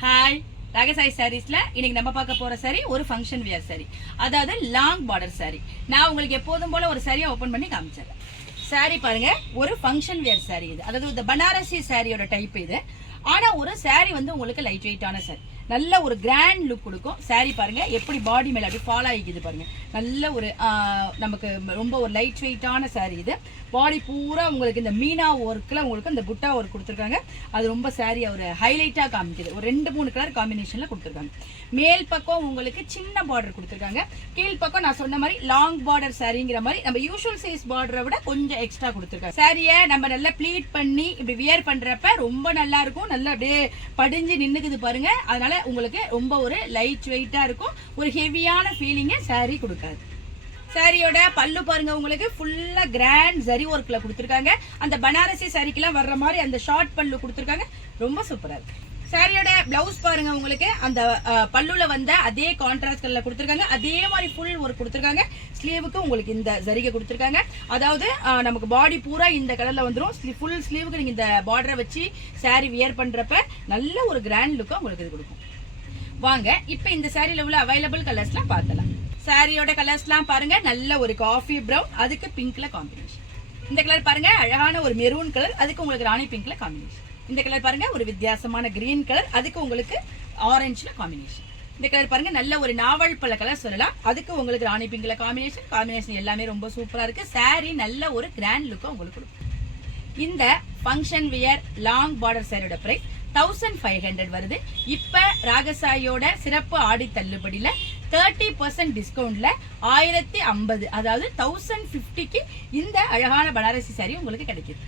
Hi, ராகசாய் சாரீஸ்ல இன்னைக்கு நம்ம பார்க்க போற சாரி ஒரு ஃபங்க்ஷன் வியர் சாரி, அதாவது லாங் பார்டர் சாரி. நான் உங்களுக்கு எப்போதும் போல ஒரு சாரியை ஓபன் பண்ணி காமிச்சிடுறேன். சாரி பாருங்க, ஒரு ஃபங்க்ஷன் வியர் சாரி இது. அதாவது இந்த பனாரசி சாரியோட டைப் இது. ஆனா ஒரு சாரி வந்து உங்களுக்கு லைட் வெயிட்டான சாரி, நல்ல ஒரு கிராண்ட் லுக் கொடுக்கும். சாரி பாருங்க எப்படி பாடி மேல அப்படி ஃபாலோ ஆகிக்குது பாருங்க. நல்ல ஒரு நமக்கு ரொம்ப ஒரு லைட் வெயிட்டான சாரி இது. பாடி பூரா உங்களுக்கு இந்த மீனா ஒர்க்ல உங்களுக்கு இந்த புட்டா ஒர்க் கொடுத்துருக்காங்க. அது ரொம்ப சாரி ஒரு ஹைலைட்டா காமிக்குது. ஒரு 2-3 கலர் காம்பினேஷன்ல கொடுத்துருக்காங்க. மேல் பக்கம் உங்களுக்கு சின்ன பார்டர் கொடுத்துருக்காங்க. கீழ் பக்கம் நான் சொன்ன மாதிரி லாங் பார்டர் சாரிங்கிற மாதிரி நம்ம யூஷுவல் சைஸ் பார்டரை விட கொஞ்சம் எக்ஸ்ட்ரா கொடுத்துருக்காங்க. சாரியை நம்ம நல்லா ப்ளீட் பண்ணி இப்படி வியர் பண்றப்ப ரொம்ப நல்லா இருக்கும். நல்லா அப்படியே படிஞ்சு நின்னுக்குது பாருங்க. அதனால உங்களுக்கு ரொம்ப ஒரு லைட் வெயிட்டா இருக்கும். ஒரு ஹெவியான ஃபீலிங்க சாரி கொடுக்காது. சாரியோட பல்லு பாருங்க, உங்களுக்கு ஃபுல்லா கிராண்ட் ஜரி ஒர்க்ல கொடுத்துருக்காங்க. அந்த பனாரசி சாரிக்கெல்லாம் வர்ற மாதிரி அந்த ஷார்ட் பல்லு கொடுத்துருக்காங்க. ரொம்ப சூப்பரா இருக்கு. சாரியோட பிளவுஸ் பாருங்க, உங்களுக்கு அந்த பல்லுல வந்த அதே கான்ட்ராஸ்ட் கலர்ல கொடுத்துருக்காங்க. அதே மாதிரி ஃபுல் ஒர்க் கொடுத்துருக்காங்க. ஸ்லீவுக்கு உங்களுக்கு இந்த ஜரிகை கொடுத்துருக்காங்க. அதாவது நமக்கு பாடி பூரா இந்த கலர்ல வந்துடும். ஃபுல் ஸ்லீவுக்கு நீங்க இந்த பார்டரை வச்சு சாரி வியர் பண்றப்ப நல்ல ஒரு கிராண்ட் லுக்கா உங்களுக்கு இது கொடுக்கும். வாங்க இப்ப இந்த சாரியில உள்ள அவைலபிள் கலர்ஸ்லாம் பார்த்தலாம். சாரியோட கலர்ஸ்லாம் பாருங்க, நல்ல ஒரு காஃபி பிரவுன், அதுக்கு பிங்க்ல காம்பினேஷன். இந்த கலர் பாருங்க, அழகான ஒரு மெரூன் கலர், அதுக்கு உங்களுக்கு ராணி பிங்க்ல காம்பினேஷன். இந்த கலர் பாருங்க, ஒரு வித்தியாசமான கிரீன் கலர், அதுக்கு உங்களுக்கு ஆரஞ்சுல காம்பினேஷன். இந்த கலர் பாருங்க, நல்ல ஒரு நாவல் பல கலர் சொல்லலாம், அதுக்கு உங்களுக்கு ராணி பிங்க்ல காம்பினேஷன் எல்லாமே ரொம்ப சூப்பரா இருக்கு. சாரி நல்ல ஒரு கிராண்ட் லுக்கா உங்களுக்கு கொடுக்கும். இந்த ஃபங்க்ஷன் வியர் லாங் பார்டர் சாரியோட பிரைஸ் 1500 வருது. இப்ப ராகசாயோட சிறப்பு ஆடி தள்ளுபடியில 30% டிஸ்கவுண்ட்ல 1050, அதாவது 1050க்கு இந்த அழகான பனாரசி சாரி உங்களுக்கு கிடைக்குது.